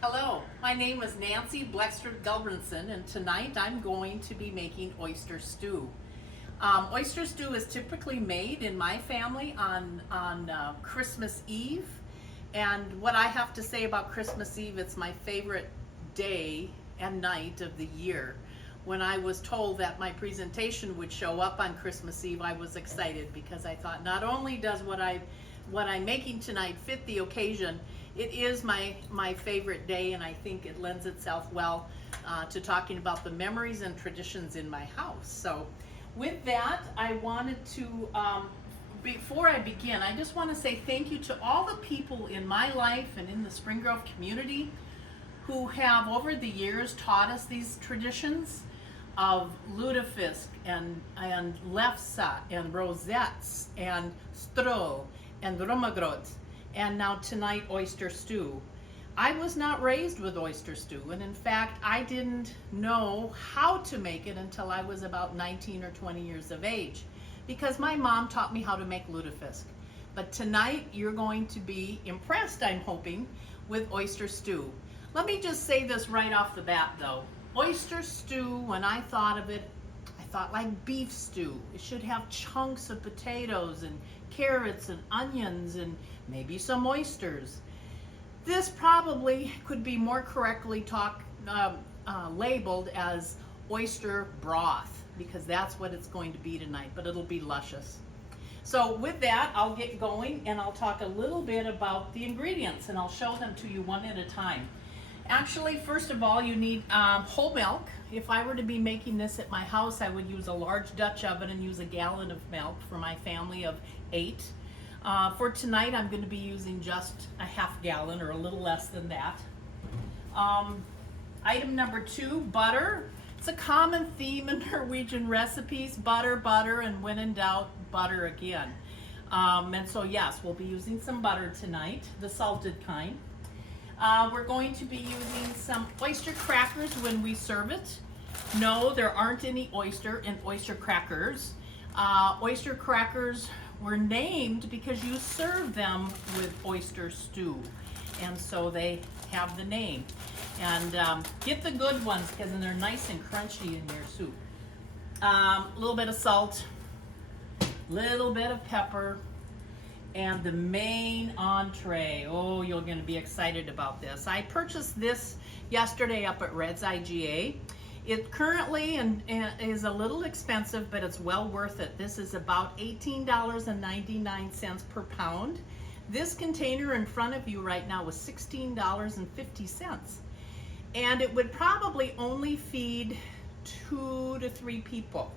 Hello, my name is Nancy Gulbranson, and tonight I'm going to be making oyster stew. Oyster stew is typically made in my family on Christmas Eve, and what I have to say about Christmas Eve, it's my favorite day and night of the year. When I was told that my presentation would show up on Christmas Eve, I was excited because I thought not only does what I'm making tonight fit the occasion, it is my favorite day, and I think it lends itself well to talking about the memories and traditions in my house. So with that, I wanted to, before I begin, I just want to say thank you to all the people in my life and in the Spring Grove community who have over the years taught us these traditions of lutefisk and lefse and rosettes and strø and rummegrøt, and now tonight oyster stew. I was not raised with oyster stew, and in fact I didn't know how to make it until I was about 19 or 20 years of age, because my mom taught me how to make lutefisk. But tonight you're going to be impressed, I'm hoping, with oyster stew. Let me just say this right off the bat though. Oyster stew, when I thought of it, I thought like beef stew. It should have chunks of potatoes and carrots and onions and maybe some oysters. This probably could be more correctly labeled as oyster broth, because that's what it's going to be tonight, but it'll be luscious. So with that, I'll get going and I'll talk a little bit about the ingredients, and I'll show them to you one at a time. Actually, first of all, you need whole milk. If I were to be making this at my house, I would use a large Dutch oven and use a gallon of milk for my family of 8. For tonight, I'm going to be using just a half gallon or a little less than that. Item number 2, butter. It's a common theme in Norwegian recipes: butter, butter, and when in doubt, butter again. And so yes, we'll be using some butter tonight, the salted kind. We're going to be using some oyster crackers when we serve it. No, there aren't any oyster in oyster crackers. Oyster crackers were named because you serve them with oyster stew, and so they have the name. And get the good ones, because then they're nice and crunchy in your soup. A little bit of salt, little bit of pepper, and the main entree. Oh, you're going to be excited about this. I purchased this yesterday up at Red's IGA. It currently is a little expensive, but it's well worth it. This is about $18.99 per pound. This container in front of you right now is $16.50. And it would probably only feed 2 to 3 people.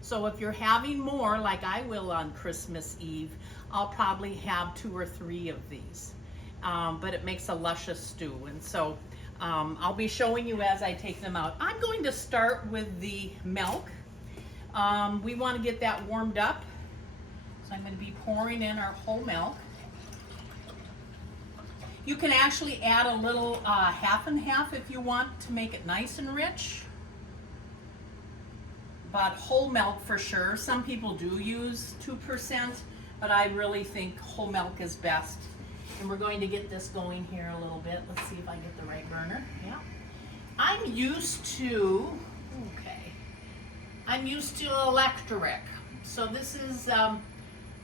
So if you're having more, like I will on Christmas Eve, I'll probably have 2 or 3 of these. But it makes a luscious stew. And so I'll be showing you as I take them out. I'm going to start with the milk. We want to get that warmed up. So I'm going to be pouring in our whole milk. You can actually add a little half and half if you want to make it nice and rich. But whole milk for sure. Some people do use 2%, but I really think whole milk is best. And we're going to get this going here a little bit. Let's see if I get the right burner. Yeah. I'm used to electric. So this is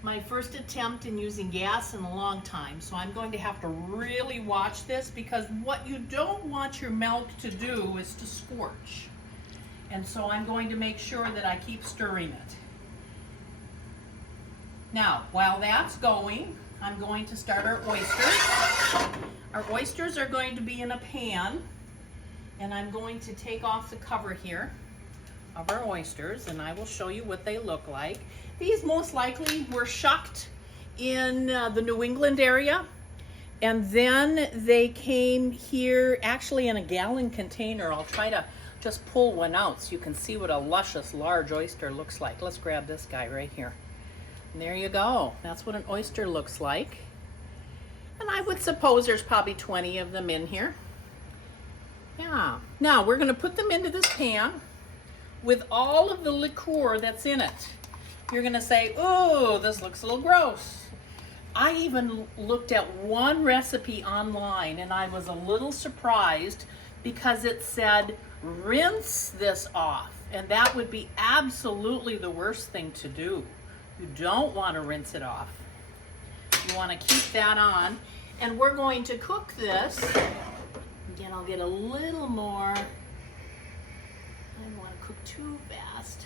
my first attempt in using gas in a long time. So I'm going to have to really watch this, because what you don't want your milk to do is to scorch. And so I'm going to make sure that I keep stirring it. Now, while that's going, I'm going to start our oysters. Our oysters are going to be in a pan, and I'm going to take off the cover here of our oysters, and I will show you what they look like. These most likely were shucked in the New England area, and then they came here actually in a gallon container. I'll try to just pull one out so you can see what a luscious large oyster looks like. Let's grab this guy right here. And there you go. That's what an oyster looks like. And I would suppose there's probably 20 of them in here. Yeah. Now we're going to put them into this pan. with all of the liqueur that's in it. You're gonna say, oh, this looks a little gross. I even looked at one recipe online and I was a little surprised because it said, rinse this off. And that would be absolutely the worst thing to do. You don't want to rinse it off. You want to keep that on. And we're going to cook this. Again, I'll get a little more. I don't want to cook too fast.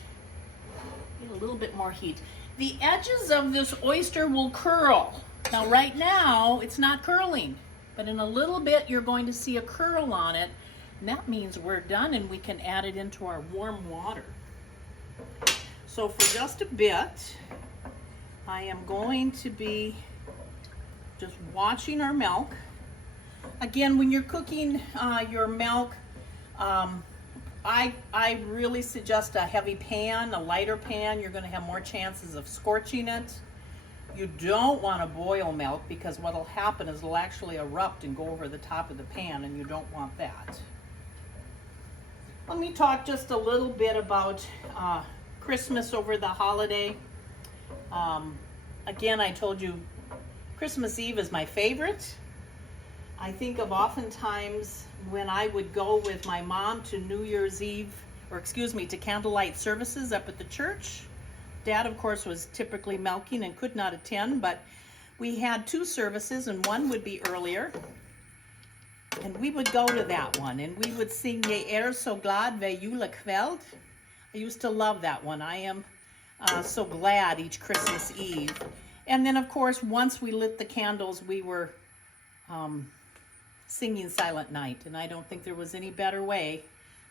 Get a little bit more heat. The edges of this oyster will curl. Now right now, it's not curling, but in a little bit, you're going to see a curl on it. And that means we're done and we can add it into our warm water. So for just a bit, I am going to be just watching our milk. Again, when you're cooking your milk, I really suggest a heavy pan, a lighter pan. You're going to have more chances of scorching it. You don't want to boil milk because what will happen is it'll actually erupt and go over the top of the pan, and you don't want that. Let me talk just a little bit about Christmas over the holiday. Again, I told you Christmas Eve is my favorite. I think of oftentimes when I would go with my mom to New Year's Eve, or excuse me, to candlelight services up at the church. Dad, of course, was typically milking and could not attend, but we had two services and one would be earlier. And we would go to that one and we would sing Je er so glad ved julekveld. I used to love that one. I am so glad each Christmas Eve. And then, of course, once we lit the candles, we were singing Silent Night. And I don't think there was any better way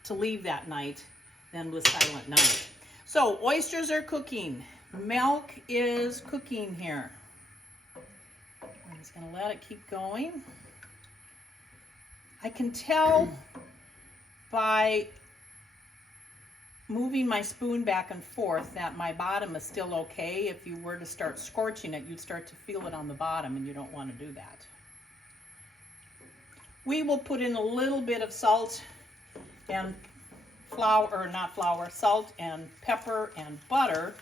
to leave that night than with Silent Night. So oysters are cooking. Milk is cooking here. I'm just going to let it keep going. I can tell by moving my spoon back and forth that my bottom is still okay. If you were to start scorching it, you'd start to feel it on the bottom, and you don't want to do that. We will put in a little bit of salt and flour, or not flour, salt and pepper and butter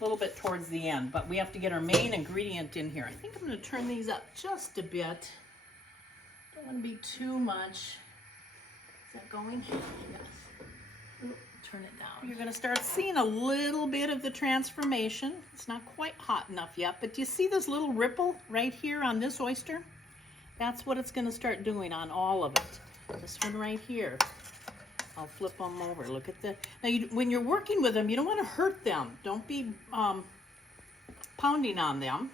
a little bit towards the end, but we have to get our main ingredient in here. I think I'm going to turn these up just a bit. Don't want to be too much. Is that going? Yes. Ooh, turn it down. You're going to start seeing a little bit of the transformation. It's not quite hot enough yet, but do you see this little ripple right here on this oyster? That's what it's going to start doing on all of it. This one right here. I'll flip them over. Look at the. Now, when you're working with them, you don't want to hurt them. Don't be pounding on them.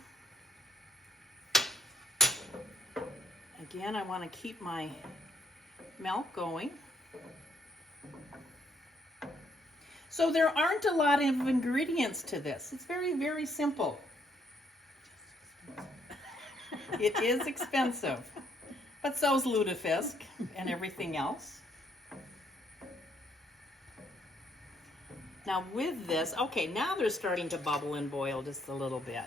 Again, I want to keep my milk going. So there aren't a lot of ingredients to this. It's very, very simple. It is expensive, but so's lutefisk and everything else. Now with this, okay, now they're starting to bubble and boil just a little bit.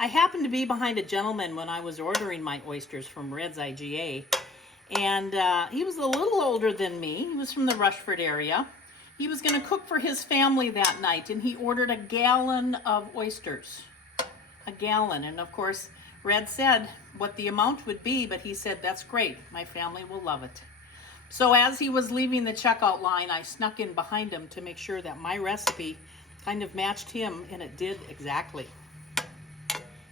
I happened to be behind a gentleman when I was ordering my oysters from Red's IGA, and he was a little older than me. He was from the Rushford area. He was going to cook for his family that night, and he ordered a gallon of oysters. A gallon. And of course, Red said what the amount would be, but he said, that's great. My family will love it. So as he was leaving the checkout line, I snuck in behind him to make sure that my recipe kind of matched him, and it did exactly.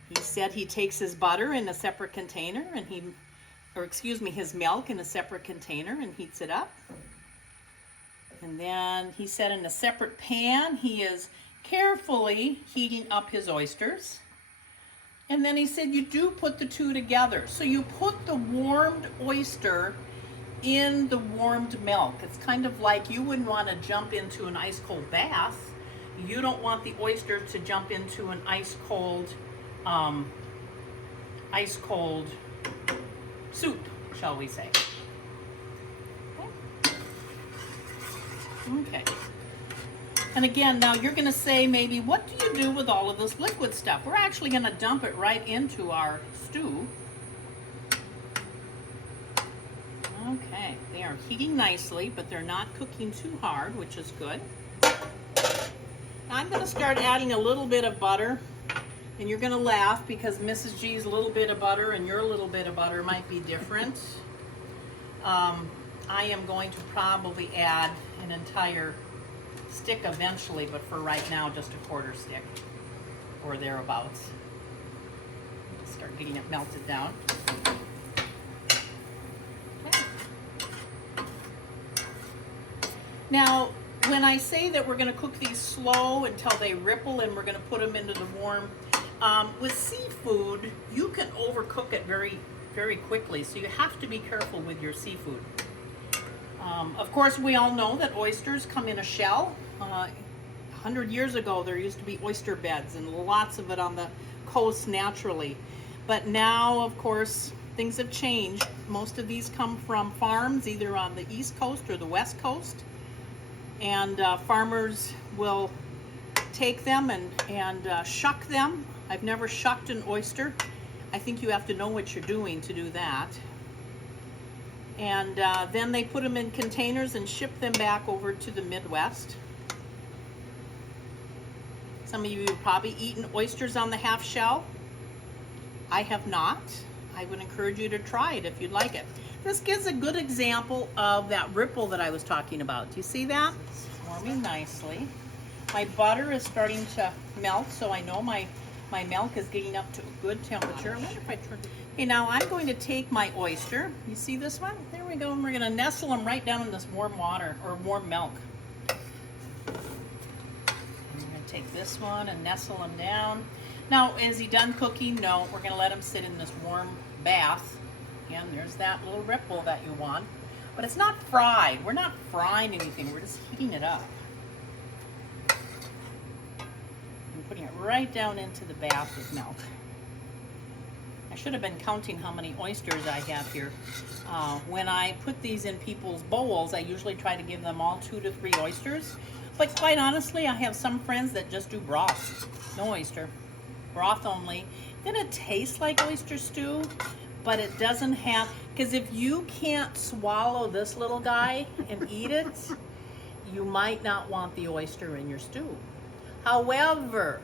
He said he takes his butter in a separate container and his milk in a separate container and heats it up. And then he said in a separate pan, he is carefully heating up his oysters. And then he said you do put the two together. So you put the warmed oyster in the warmed milk. It's kind of like you wouldn't want to jump into an ice cold bath. You don't want the oyster to jump into an ice cold soup, shall we say. Okay. And again, now you're going to say maybe, what do you do with all of this liquid stuff? We're actually going to dump it right into our stew. Okay. Okay, they are heating nicely, but they're not cooking too hard, which is good. Now I'm going to start adding a little bit of butter, and you're going to laugh because Mrs. G's little bit of butter and your little bit of butter might be different. I am going to probably add an entire stick eventually, but for right now, just a quarter stick or thereabouts. Start getting it melted down. Okay. Now, when I say that we're going to cook these slow until they ripple and we're going to put them into the warm, with seafood, you can overcook it very, very quickly, so you have to be careful with your seafood. Of course, we all know that oysters come in a shell. 100 years ago, there used to be oyster beds and lots of it on the coast naturally. But now, of course, things have changed. Most of these come from farms, either on the East Coast or the West Coast. And farmers will take them and shuck them. I've never shucked an oyster. I think you have to know what you're doing to do that. And then they put them in containers and ship them back over to the Midwest. Some of you have probably eaten oysters on the half shell. I have not. I would encourage you to try it if you'd like it. This gives a good example of that ripple that I was talking about. Do you see that? It's warming nicely. My butter is starting to melt, so I know my milk is getting up to a good temperature. I wonder if I turn. Okay, now I'm going to take my oyster. You see this one? There we go. And we're going to nestle them right down in this warm water or warm milk. And we're going to take this one and nestle him down. Now, is he done cooking? No, we're going to let him sit in this warm bath. Again, there's that little ripple that you want. But it's not fried. We're not frying anything. We're just heating it up. And putting it right down into the bath with milk. I should have been counting how many oysters I have here. When I put these in people's bowls, I usually try to give them all 2 to 3 oysters. But quite honestly, I have some friends that just do broth. No oyster. Broth only. Then it tastes like oyster stew, but it doesn't have, because if you can't swallow this little guy and eat it, you might not want the oyster in your stew. However,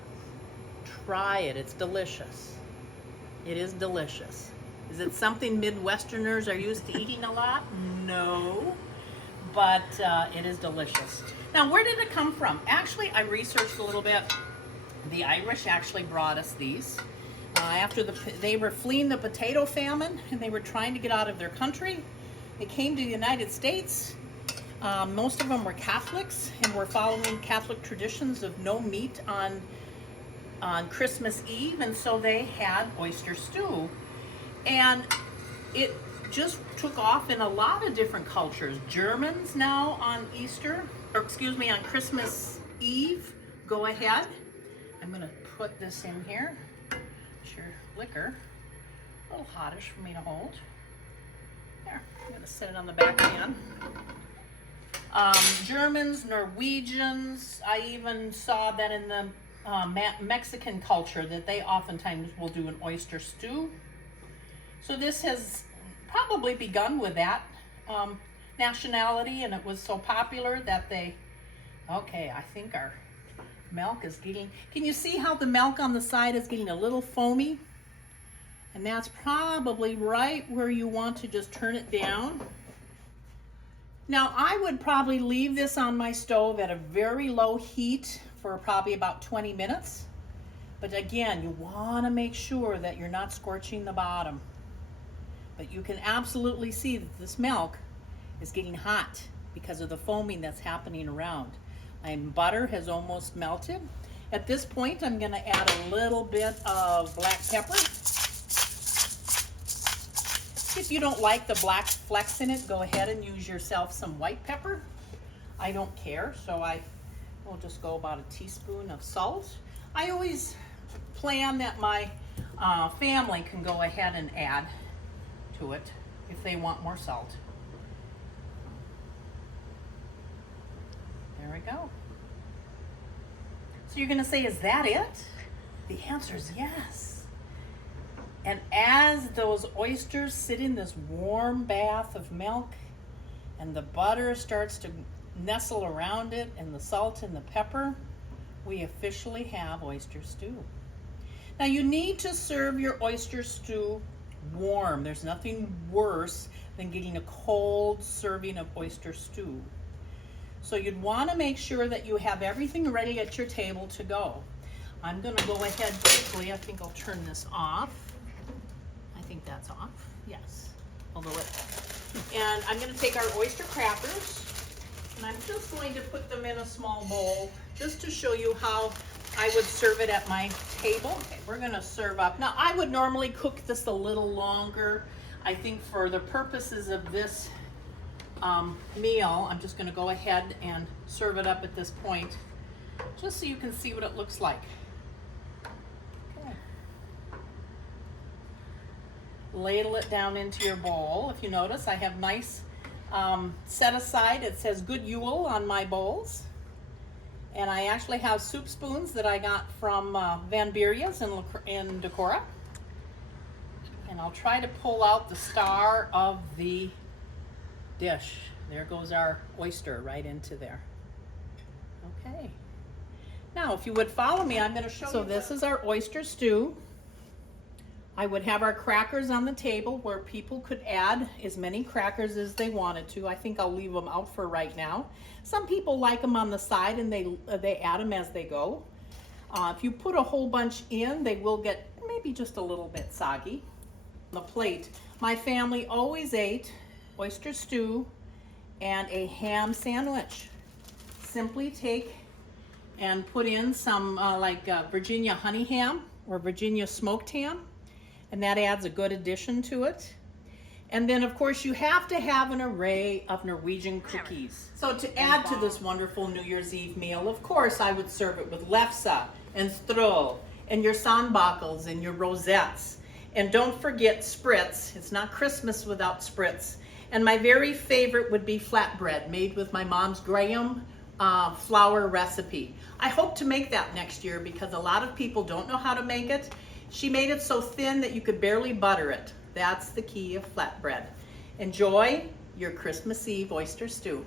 try it. It's delicious. It is delicious. Is it something Midwesterners are used to eating a lot? No, but it is delicious. Now, where did it come from? Actually, I researched a little bit. The Irish actually brought us these. After they were fleeing the potato famine and they were trying to get out of their country. They came to the United States. Most of them were Catholics and were following Catholic traditions of no meat on Christmas Eve, and so they had oyster stew. And it just took off in a lot of different cultures. Germans now on on Christmas Eve, go ahead. I'm going to put this in here. It's your liquor. A little hottish for me to hold. There, I'm going to set it on the back pan. Germans, Norwegians, I even saw that in the Mexican culture that they oftentimes will do an oyster stew. So this has probably begun with that nationality, and it was so popular that I think our milk is getting, can you see how the milk on the side is getting a little foamy? And that's probably right where you want to just turn it down. Now, I would probably leave this on my stove at a very low heat for probably about 20 minutes. But again, you want to make sure that you're not scorching the bottom. But you can absolutely see that this milk is getting hot because of the foaming that's happening around. My butter has almost melted. At this point, I'm going to add a little bit of black pepper. If you don't like the black flecks in it, go ahead and use yourself some white pepper. I don't care, so I will just go about a teaspoon of salt. I always plan that my family can go ahead and add to it if they want more salt. There we go. So you're going to say, is that it? The answer is yes. And as those oysters sit in this warm bath of milk, and the butter starts to nestle around it and the salt and the pepper, we officially have oyster stew. Now you need to serve your oyster stew warm. There's nothing worse than getting a cold serving of oyster stew. So you'd want to make sure that you have everything ready at your table to go. I'm going to go ahead quickly. I think I'll turn this off. I think that's off. Yes. And I'm going to take our oyster crackers, and I'm just going to put them in a small bowl just to show you how I would serve it at my table. Okay, we're going to serve up. Now, I would normally cook this a little longer. I think for the purposes of this meal, I'm just going to go ahead and serve it up at this point, just so you can see what it looks like. Okay. Ladle it down into your bowl. If you notice, I have nice set aside. It says Good Yule on my bowls. And I actually have soup spoons that I got from Van Buria's in Decorah. And I'll try to pull out the star of the dish. There goes our oyster right into there. Okay. Now, if you would follow me, I'm going to show you. So this is our oyster stew. I would have our crackers on the table where people could add as many crackers as they wanted to. I think I'll leave them out for right now. Some people like them on the side and they add them as they go. If you put a whole bunch in, they will get maybe just a little bit soggy. On the plate, my family always ate oyster stew and a ham sandwich. Simply take and put in some Virginia honey ham or Virginia smoked ham, and that adds a good addition to it. And then of course you have to have an array of Norwegian cookies. So to add to this wonderful New Year's Eve meal, of course I would serve it with lefse and strø and your sandbakels and your rosettes. And don't forget spritz. It's not Christmas without spritz. And my very favorite would be flatbread made with my mom's Graham flour recipe. I hope to make that next year because a lot of people don't know how to make it. She made it so thin that you could barely butter it. That's the key of flatbread. Enjoy your Christmas Eve oyster stew.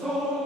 So